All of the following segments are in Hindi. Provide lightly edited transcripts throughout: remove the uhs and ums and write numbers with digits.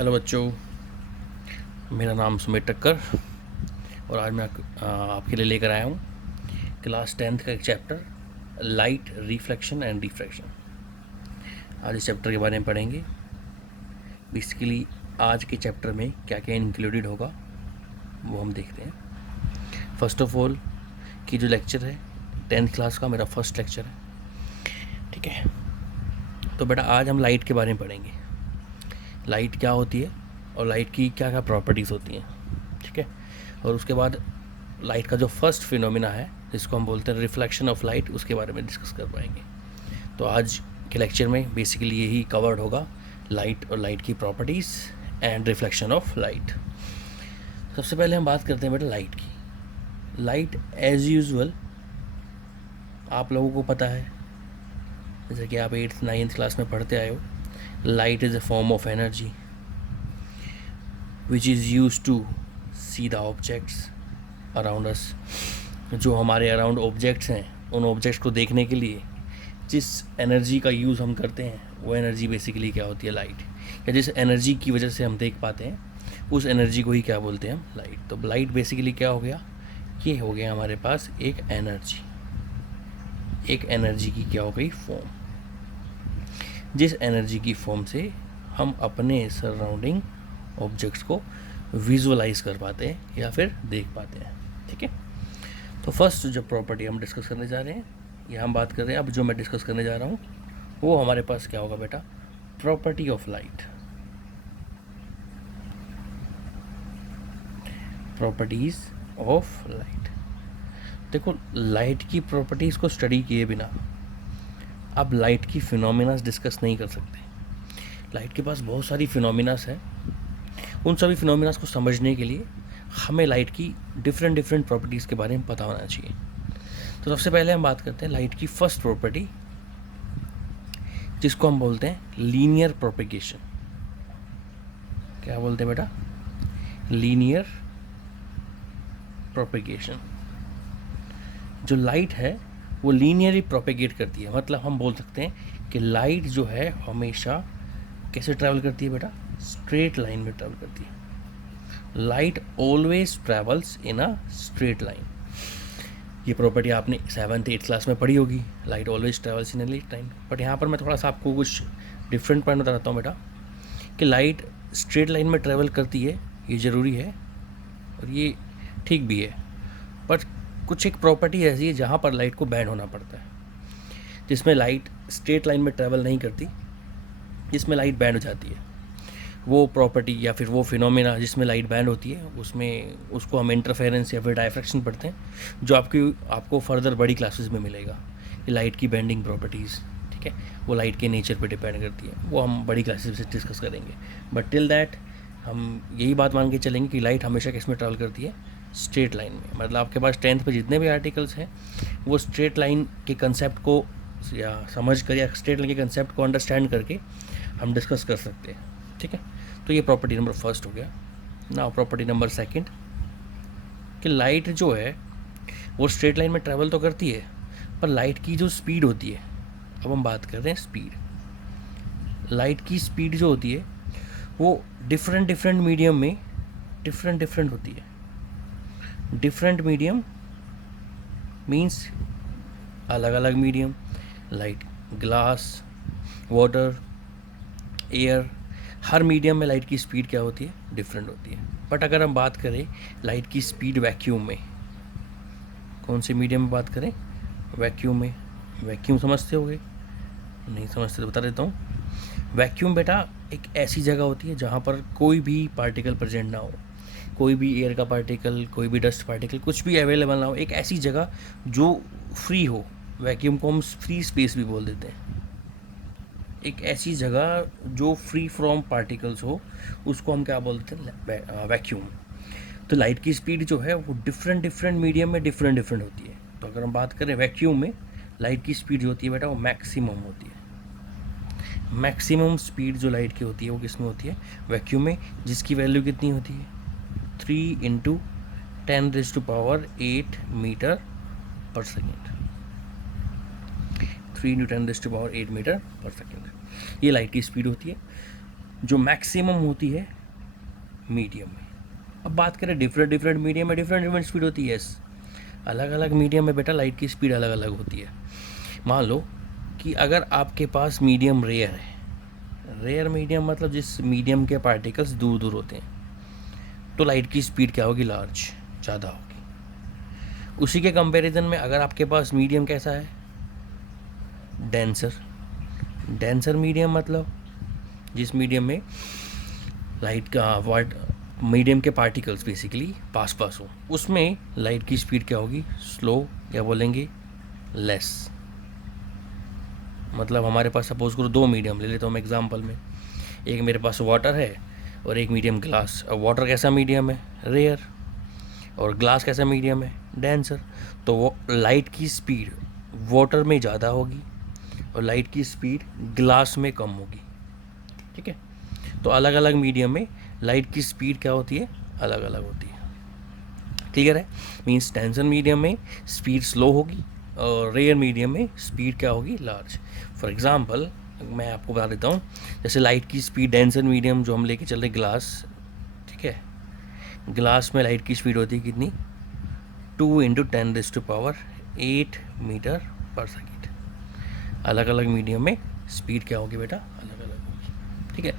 हेलो बच्चों, मेरा नाम सुमित टक्कर और आज मैं आपके लिए लेकर आया हूँ क्लास 10th का एक chapter light reflection and diffraction. आज इस चैप्टर के बारे में पढ़ेंगे। बेसिकली आज के चैप्टर में क्या क्या इंक्लूडेड होगा वो हम देखते हैं। फर्स्ट ऑफ ऑल कि जो लेक्चर है 10th क्लास का मेरा फर्स्ट लेक्चर है, ठीक है। तो बेटा आज हम लाइट के बारे में पढ़ेंगे, लाइट क्या होती है और लाइट की क्या क्या प्रॉपर्टीज़ होती हैं, ठीक है। और उसके बाद लाइट का जो फर्स्ट फिनोमिना है जिसको हम बोलते हैं रिफ्लेक्शन ऑफ लाइट, उसके बारे में डिस्कस कर पाएंगे। तो आज के लेक्चर में बेसिकली यही कवर्ड होगा, लाइट और लाइट की properties and reflection of light. सबसे पहले हम बात करते हैं बेटा लाइट की। लाइट एज यूजुअल आप लोगों को पता है, जैसे कि आप 8th 9th क्लास में पढ़ते आए हो, light is a form of energy which is use to see the objects around us. जो हमारे अराउंड ऑब्जेक्ट्स हैं, उन ऑब्जेक्ट्स को देखने के लिए जिस एनर्जी का यूज़ हम करते हैं वो एनर्जी बेसिकली क्या होती है, लाइट। या जिस एनर्जी की वजह से हम देख पाते हैं उस एनर्जी को ही क्या बोलते हैं हम, लाइट। तो लाइट बेसिकली क्या हो गया, ये हो गया हमारे पास एक एनर्जी, एक एनर्जी की क्या हो गई, फॉर्म। जिस एनर्जी की फॉर्म से हम अपने सराउंडिंग ऑब्जेक्ट्स को विजुअलाइज कर पाते हैं या फिर देख पाते हैं, ठीक है। तो फर्स्ट जो प्रॉपर्टी हम डिस्कस करने जा रहे हैं, या हम बात कर रहे हैं, अब जो मैं डिस्कस करने जा रहा हूँ वो हमारे पास क्या होगा बेटा, property of light. Properties of light. देखो, लाइट की प्रॉपर्टीज़ को स्टडी किए बिना आप लाइट की फिनोमिनास डिस्कस नहीं कर सकते। लाइट के पास बहुत सारी फिनोमिनास है, उन सभी फिनोमिनास को समझने के लिए हमें लाइट की डिफरेंट प्रॉपर्टीज़ के बारे में पता होना चाहिए। तो सबसे पहले हम बात करते हैं लाइट की फर्स्ट प्रॉपर्टी, जिसको हम बोलते हैं लीनियर प्रोपेगेशन। क्या बोलते हैं बेटा, लीनियर प्रोपेगेशन। जो लाइट है वो लीनियरली प्रोपेगेट करती है, मतलब हम बोल सकते हैं कि लाइट जो है हमेशा कैसे ट्रैवल करती है बेटा, स्ट्रेट लाइन में ट्रैवल करती है। Light always travels in a straight line. ये प्रॉपर्टी आपने 7th 8th क्लास में पढ़ी होगी, light always travels in a straight line. But यहाँ पर मैं थोड़ा सा आपको कुछ डिफरेंट पॉइंट बताता हूँ बेटा, कि लाइट स्ट्रेट लाइन में ट्रैवल करती है, ये ज़रूरी है और ये ठीक भी है। पर कुछ एक प्रॉपर्टी ऐसी है जहाँ पर लाइट को बैंड होना पड़ता है, जिसमें लाइट स्ट्रेट लाइन में ट्रैवल नहीं करती, जिसमें लाइट बैंड हो जाती है। वो प्रॉपर्टी या फिर वो फिनोमेना जिसमें लाइट बैंड होती है, उसमें उसको हम इंटरफेरेंस या फिर डायफ्रैक्शन पढ़ते हैं, जो आपको फर्दर बड़ी क्लासेस में मिलेगा कि लाइट की बैंडिंग प्रॉपर्टीज़, ठीक है। वो लाइट के नेचर पे डिपेंड करती है, वो हम बड़ी क्लासेस से डिस्कस करेंगे। बट टिल दैट हम यही बात मान के चलेंगे कि लाइट हमेशा किस में ट्रैवल करती है, स्ट्रेट लाइन में। मतलब आपके पास 10th पे जितने भी आर्टिकल्स हैं वो स्ट्रेट लाइन के कंसेप्ट को या समझ कर या स्ट्रेट लाइन के कंसेप्ट को अंडरस्टैंड करके हम डिस्कस कर सकते हैं, ठीक है। तो ये प्रॉपर्टी नंबर फर्स्ट हो गया। ना प्रॉपर्टी नंबर सेकंड, कि लाइट जो है वो स्ट्रेट लाइन में ट्रैवल तो करती है, पर लाइट की जो स्पीड होती है, अब हम बात कर रहे हैं स्पीड। लाइट की स्पीड जो होती है वो डिफरेंट मीडियम में डिफरेंट होती है। डिफरेंट मीडियम मीन्स अलग अलग medium, light glass, water, air, हर मीडियम में लाइट की स्पीड क्या होती है, डिफरेंट होती है। बट अगर हम बात करें लाइट की स्पीड वैक्यूम में, कौन से मीडियम में बात करें, वैक्यूम में। वैक्यूम समझते होगे, नहीं समझते तो बता देता हूँ। वैक्यूम बेटा एक ऐसी जगह होती है जहाँ पर कोई भी पार्टिकल प्रेजेंट ना हो, कोई भी एयर का पार्टिकल, कोई भी डस्ट पार्टिकल, कुछ भी अवेलेबल ना हो, एक ऐसी जगह जो फ्री हो। वैक्यूम को हम फ्री स्पेस भी बोल देते हैं। एक ऐसी जगह जो फ्री फ्रॉम पार्टिकल्स हो, उसको हम क्या बोलते हैं, वैक्यूम। तो लाइट की स्पीड जो है वो डिफरेंट मीडियम में डिफरेंट होती है। तो अगर हम बात करें वैक्यूम में, लाइट की स्पीड जो होती है बेटा वो मैक्सिमम होती है। मैक्सिमम स्पीड जो लाइट की होती है वो किस में होती है, वैक्यूम में, जिसकी वैल्यू कितनी होती है, 3 × 10⁸ मीटर पर सेकेंड। 3 × 10⁸ मीटर पर सेकेंड, ये लाइट की स्पीड होती है। जो मैक्सिमम होती है मीडियम में। अब बात करें डिफरेंट डिफरेंट मीडियम में डिफरेंट डिफरेंट स्पीड होती है। यस, अलग अलग मीडियम में बेटा लाइट की स्पीड अलग अलग होती है। मान लो कि अगर आपके पास मीडियम रेयर है, रेयर मीडियम मतलब जिस मीडियम के पार्टिकल्स दूर दूर होते हैं, तो लाइट की स्पीड क्या होगी? लार्ज, ज़्यादा होगी। उसी के कंपैरिजन में अगर आपके पास मीडियम कैसा है? डेंसर। डेंसर मीडियम मतलब जिस मीडियम में लाइट का वाट मीडियम के पार्टिकल्स बेसिकली पास पास हो, उसमें लाइट की स्पीड क्या होगी? स्लो, या बोलेंगे लेस। मतलब हमारे पास सपोज करो दो मीडियम ले लेता हूँ मैं एग्जांपल में, एक मेरे पास वाटर है और एक मीडियम ग्लास। अब वाटर कैसा मीडियम है? रेयर। और ग्लास कैसा मीडियम है? डेंसर। तो वो लाइट की स्पीड वाटर में ज़्यादा होगी और लाइट की स्पीड ग्लास में कम होगी। ठीक है, तो अलग अलग मीडियम में लाइट की स्पीड क्या होती है? अलग अलग होती है। क्लियर है? मीन्स डेंसर मीडियम में स्पीड स्लो होगी और रेयर मीडियम में स्पीड क्या होगी? लार्ज। फॉर एग्जांपल मैं आपको बता देता हूँ, जैसे लाइट की स्पीड डेंसर मीडियम जो हम लेके चल रहे ग्लास, ठीक है, ग्लास में लाइट की स्पीड होती है कितनी? 2 × 10⁸ मीटर पर सेकेंड। अलग अलग मीडियम में स्पीड क्या होगी बेटा? अलग अलग होगी। ठीक है,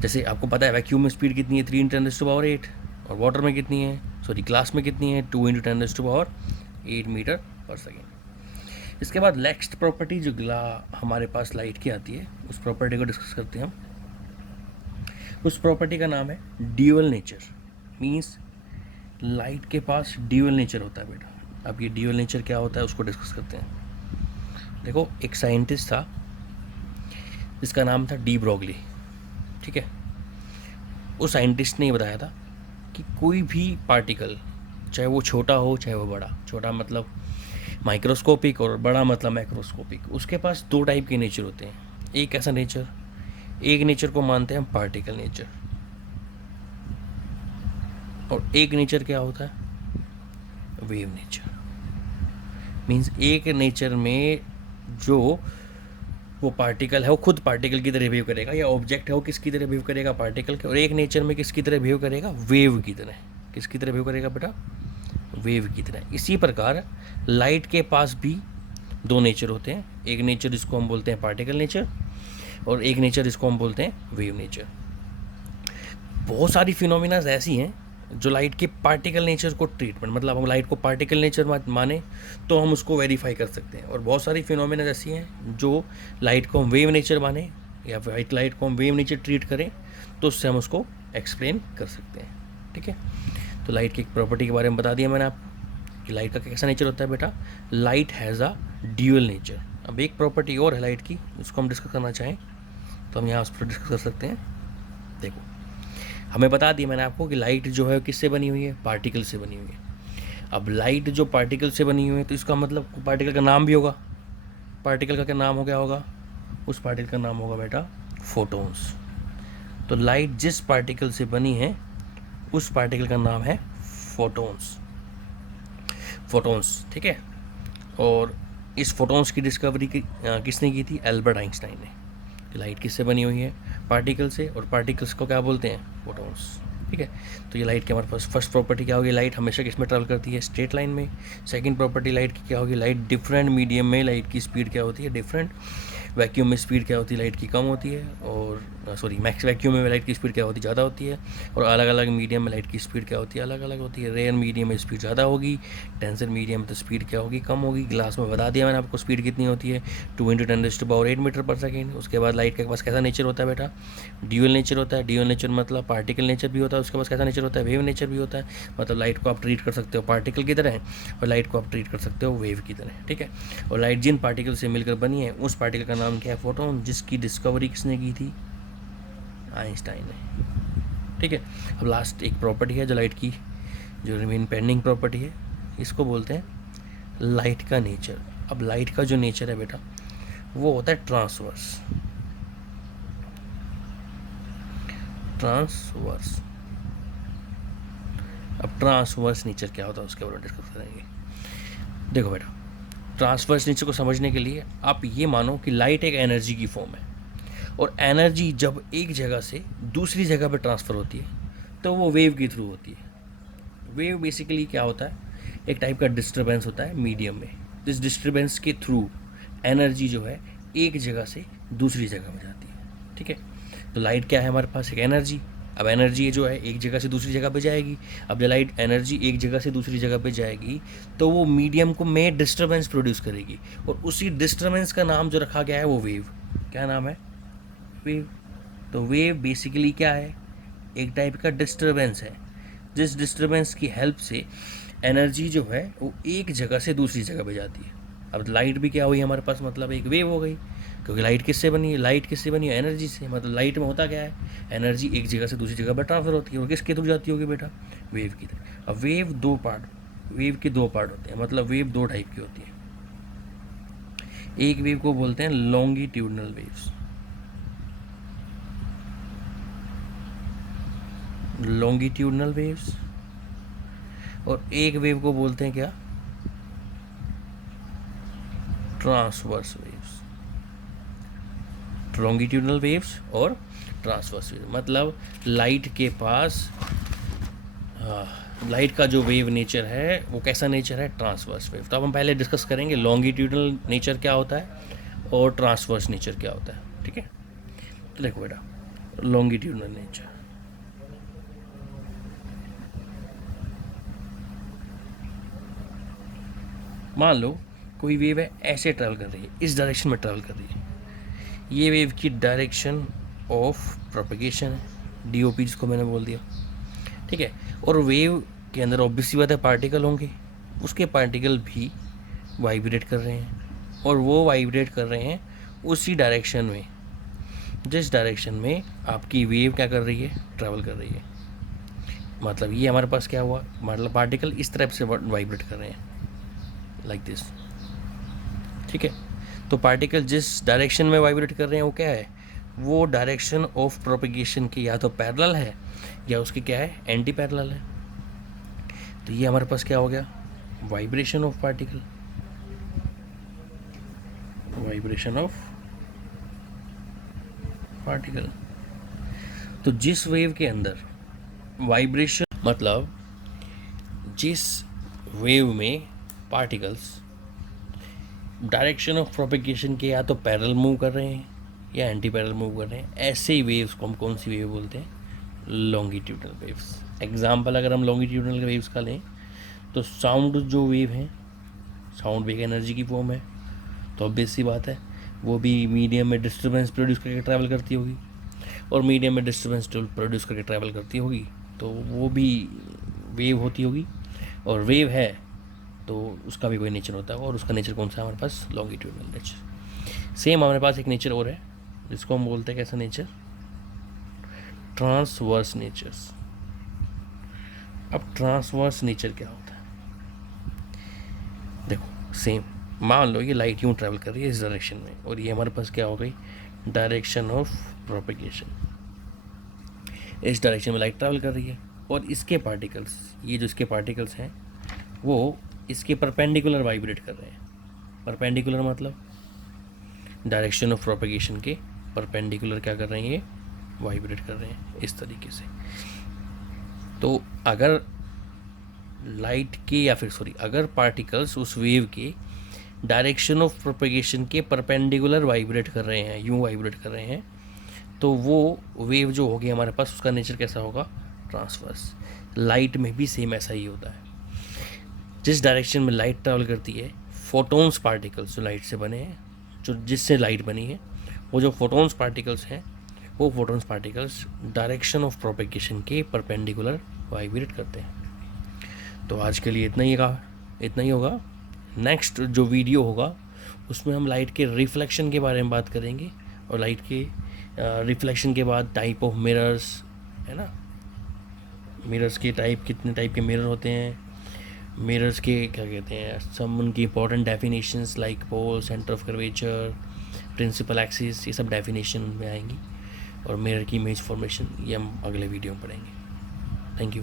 जैसे आपको पता है वैक्यूम में स्पीड कितनी है? 3 × 10⁸, और वाटर में कितनी है? सॉरी, ग्लास में कितनी है? 2 × 10⁸ मीटर पर सेकेंड। इसके बाद नेक्स्ट प्रॉपर्टी जो हमारे पास लाइट की आती है, उस प्रॉपर्टी को डिस्कस करते हैं हम। उस प्रॉपर्टी का नाम है ड्यूअल नेचर। मीन्स लाइट के पास ड्यूअल नेचर होता है बेटा। अब ये ड्यूअल नेचर क्या होता है उसको डिस्कस करते हैं। देखो, एक साइंटिस्ट था जिसका नाम था डी ब्रोगली। ठीक है, उस साइंटिस्ट ने ये बताया था कि कोई भी पार्टिकल, चाहे वो छोटा हो चाहे वो बड़ा, छोटा मतलब माइक्रोस्कोपिक और बड़ा मतलब मैक्रोस्कोपिक, उसके पास दो टाइप के नेचर होते हैं। एक ऐसा नेचर, एक नेचर को मानते हैं हम पार्टिकल नेचर, और एक नेचर क्या होता है? Wave nature. मीन्स एक नेचर में जो वो पार्टिकल है वो खुद पार्टिकल की तरह बिहेव करेगा, या ऑब्जेक्ट है वो किसकी तरह बिहेव करेगा? पार्टिकल के। और एक नेचर में किसकी तरह बिहेव करेगा? वेव की तरह। किसकी तरह बिहेव करेगा बेटा? वेव की तरह। इसी प्रकार लाइट के पास भी दो नेचर होते हैं। एक नेचर जिसको हम बोलते हैं पार्टिकल नेचर, और एक नेचर जिसको हम बोलते हैं वेव नेचर। बहुत सारी फिनोमिनाज ऐसी हैं जो लाइट के पार्टिकल नेचर को ट्रीटमेंट, मतलब हम लाइट को पार्टिकल नेचर माने तो हम उसको वेरीफाई कर सकते हैं, और बहुत सारी फिनोमिनाज ऐसी हैं जो लाइट को हम वेव नेचर माने या लाइट को हम वेव नेचर ट्रीट करें तो उससे हम उसको एक्सप्लेन कर सकते हैं। ठीक है, तो लाइट की एक प्रॉपर्टी के बारे में बता दिया मैंने आपको कि लाइट का कैसा नेचर होता है बेटा? Light has a dual nature. अब एक प्रॉपर्टी और है लाइट की, उसको हम डिस्कस करना चाहें तो हम यहाँ उस पर डिस्कस कर सकते हैं। देखो, हमें बता दिया मैंने आपको कि लाइट जो है किससे बनी हुई है? पार्टिकल से बनी हुई है। अब लाइट जो पार्टिकल से बनी हुई है तो इसका मतलब पार्टिकल का नाम भी होगा। पार्टिकल का क्या नाम हो गया होगा? उस पार्टिकल का नाम होगा बेटा फोटॉन्स। तो लाइट जिस पार्टिकल से बनी है उस पार्टिकल का नाम है फोटॉन्स। फोटॉन्स, ठीक है। और इस फोटॉन्स की डिस्कवरी किसने की थी? एल्बर्ट आइंस्टाइन ने। लाइट किससे बनी हुई है? पार्टिकल से, और पार्टिकल्स को क्या बोलते हैं? फोटॉन्स। ठीक है, तो ये लाइट की हमारे पास फर्स्ट प्रॉपर्टी क्या होगी? लाइट हमेशा किस में ट्रैवल करती है? स्ट्रेट लाइन में। सेकंड प्रॉपर्टी लाइट की क्या होगी? लाइट डिफरेंट मीडियम में लाइट की स्पीड क्या होती है? डिफरेंट। वैक्यूम में स्पीड क्या होती है? लाइट की कम होती है, और सॉरी मैक्स वैक्यूम में लाइट की स्पीड क्या होती है? ज़्यादा होती है। और अलग अलग मीडियम में लाइट की स्पीड क्या होती है? अलग अलग होती है। रेयर मीडियम में स्पीड ज़्यादा होगी, डेंसर मीडियम में तो स्पीड क्या होगी? कम होगी। ग्लास में बता दिया मैंने आपको स्पीड कितनी होती है? 2 × 10⁸ मीटर पर सेकेंड। उसके बाद लाइट के पास कैसा नेचर होता है बेटा? ड्यूअल नेचर होता है। ड्यूअल नेचर मतलब पार्टिकल नेचर भी होता है, उसके पास कैसा नेचर होता है? वेव नेचर भी होता है। मतलब लाइट को आप ट्रीट कर सकते हो पार्टिकल की तरह, और लाइट को आप ट्रीट कर सकते हो वेव की तरह। ठीक है, और लाइट जिन पार्टिकल से मिलकर बनी है उस पार्टिकल का नाम क्या है? फोटोन, जिसकी डिस्कवरी किसने की थी? आइंस्टाइन ने। ठीक है, अब लास्ट एक प्रॉपर्टी है जो लाइट की जो रिमेन पेंडिंग प्रॉपर्टी है, इसको बोलते हैं लाइट का नेचर। अब लाइट का जो नेचर है बेटा वो होता है ट्रांसवर्स। ट्रांसवर्स। अब ट्रांसवर्स नेचर क्या होता है उसके बारे में डिस्कस करेंगे। देखो बेटा, ट्रांसवर्स नेचर को समझने के लिए आप ये मानो कि लाइट एक एनर्जी की फॉर्म है, और एनर्जी जब एक जगह से दूसरी जगह पे ट्रांसफ़र होती है तो वो वेव के थ्रू होती है। वेव बेसिकली क्या होता है, एक टाइप का डिस्टरबेंस होता है मीडियम में, जिस डिस्टरबेंस के थ्रू एनर्जी जो है एक जगह से दूसरी जगह में जाती है। ठीक है, तो लाइट क्या है हमारे पास, एक एनर्जी। अब एनर्जी जो है एक जगह से दूसरी जगह पे जाएगी। अब जब लाइट एनर्जी एक जगह से दूसरी जगह पे जाएगी तो वो मीडियम को में डिस्टरबेंस प्रोड्यूस करेगी, और उसी डिस्टरबेंस का नाम जो रखा गया है वो वेव। क्या नाम है, वेव। तो वेव बेसिकली क्या है, एक टाइप का डिस्टरबेंस है, जिस डिस्टरबेंस की हेल्प से एनर्जी जो है वो एक जगह से दूसरी जगह पे जाती है। अब लाइट भी क्या हुई हमारे पास, मतलब एक वेव हो गई, क्योंकि लाइट किससे बनी है, लाइट किससे बनी है, एनर्जी से। मतलब लाइट में होता क्या है, एनर्जी एक जगह से दूसरी जगह पर ट्रांसफर होती है, और किसके थ्रू जाती होगी बेटा, वेव की तरह। अब वेव वेव के दो पार्ट होते हैं, मतलब वेव दो टाइप की होती है। एक वेव को बोलते हैं लॉन्गिट्यूडनल वेव्स, लॉन्गिट्यूडनल वेव्स, और एक वेव को बोलते हैं क्या, ट्रांसवर्स वेव्स। लॉन्गिट्यूडनल वेव्स और ट्रांसवर्स वेव्स, मतलब लाइट के पास लाइट का जो वेव नेचर है वो कैसा नेचर है, ट्रांसवर्स वेव। तो अब हम पहले डिस्कस करेंगे लॉन्गिट्यूडनल नेचर क्या होता है और ट्रांसवर्स नेचर क्या होता है। ठीक है, तो देखो बेटा, लॉन्गिट्यूडनल नेचर, मान लो कोई वेव है ऐसे ट्रैवल कर रही है, इस डायरेक्शन में ट्रैवल कर रही है, ये वेव की डायरेक्शन ऑफ प्रोपगेशन है, डीओपी जिसको मैंने बोल दिया। ठीक है, और वेव के अंदर ऑब्वियस सी बात है पार्टिकल होंगे, उसके पार्टिकल भी वाइब्रेट कर रहे हैं, और वो वाइब्रेट कर रहे हैं उसी डायरेक्शन में जिस डायरेक्शन में आपकी वेव क्या कर रही है, ट्रैवल कर रही है। मतलब ये हमारे पास क्या हुआ, मतलब पार्टिकल इस तरफ से वाइब्रेट कर रहे हैं, लाइक दिस। ठीक है, तो पार्टिकल जिस डायरेक्शन में वाइब्रेट कर रहे हैं वो क्या है, वो डायरेक्शन ऑफ प्रोपगेशन की या तो पैरेलल है या उसकी क्या है, एंटी पैरेलल है। तो ये हमारे पास क्या हो गया, vibration of particle, vibration of particle. तो जिस वेव के अंदर वाइब्रेशन, मतलब जिस वेव में पार्टिकल्स डायरेक्शन ऑफ प्रोपगेशन के या तो पैरेलल मूव कर रहे हैं या एंटी पैरेलल मूव कर रहे हैं, ऐसे ही वेव्स को हम कौन सी वेव बोलते हैं, लॉन्गिट्यूडनल वेव्स। एग्जाम्पल अगर हम लॉन्गिट्यूडनल वेव्स का लें तो साउंड जो वेव है, साउंड भी एक एनर्जी की फॉर्म है, तो ऑब्वियस सी बात है वो भी मीडियम में डिस्टर्बेंस प्रोड्यूस करके ट्रैवल करती होगी, और मीडियम में डिस्टर्बेंस प्रोड्यूस करके ट्रैवल करती होगी तो वो भी वेव होती होगी। और वेव है तो उसका भी कोई नेचर होता है, और उसका नेचर कौन सा है हमारे पास, लॉन्गिट्यूडनल नेचर। सेम हमारे पास एक नेचर और है जिसको हम बोलते हैं कैसा नेचर, ट्रांसवर्स नेचर्स। अब ट्रांसवर्स नेचर क्या होता है, देखो सेम, मान लो ये लाइट यूँ ट्रैवल कर रही है इस डायरेक्शन में, और ये हमारे पास क्या हो गई, डायरेक्शन ऑफ प्रोपगेशन। इस डायरेक्शन में लाइट ट्रैवल कर रही है, और इसके पार्टिकल्स, ये जो इसके पार्टिकल्स हैं वो इसके परपेंडिकुलर वाइब्रेट कर रहे हैं। परपेंडिकुलर मतलब डायरेक्शन ऑफ प्रोपगेशन के परपेंडिकुलर क्या कर रहे हैं, ये वाइब्रेट कर रहे हैं इस तरीके से। तो अगर लाइट के या फिर अगर पार्टिकल्स उस वेव के डायरेक्शन ऑफ प्रोपगेशन के परपेंडिकुलर वाइब्रेट कर रहे हैं, यूँ वाइब्रेट कर रहे हैं, तो वो वेव जो होगी हमारे पास उसका नेचर कैसा होगा, ट्रांसवर्स। लाइट में भी सेम ऐसा ही होता है, जिस डायरेक्शन में लाइट ट्रैवल करती है, फोटोन्स पार्टिकल्स जो लाइट से बने हैं, जो जिससे लाइट बनी है, वो जो फोटोन्स पार्टिकल्स हैं वो photons particles direction of propagation के परपेंडिकुलर वाइब्रेट करते हैं। तो आज के लिए इतना ही होगा। नेक्स्ट जो वीडियो होगा उसमें हम लाइट के रिफ्लेक्शन के बारे में बात करेंगे, और लाइट के रिफ्लेक्शन के बाद टाइप ऑफ मिरर्स, है ना, मिरर्स के टाइप, कितने टाइप के मिरर होते हैं, मिरर्स के क्या कहते हैं, सब उनकी important definitions like pole, centre of curvature, principal axis, ये सब डेफिनेशन में आएंगी, और मिरर की इमेज फॉर्मेशन ये हम अगले वीडियो में पढ़ेंगे। Thank you.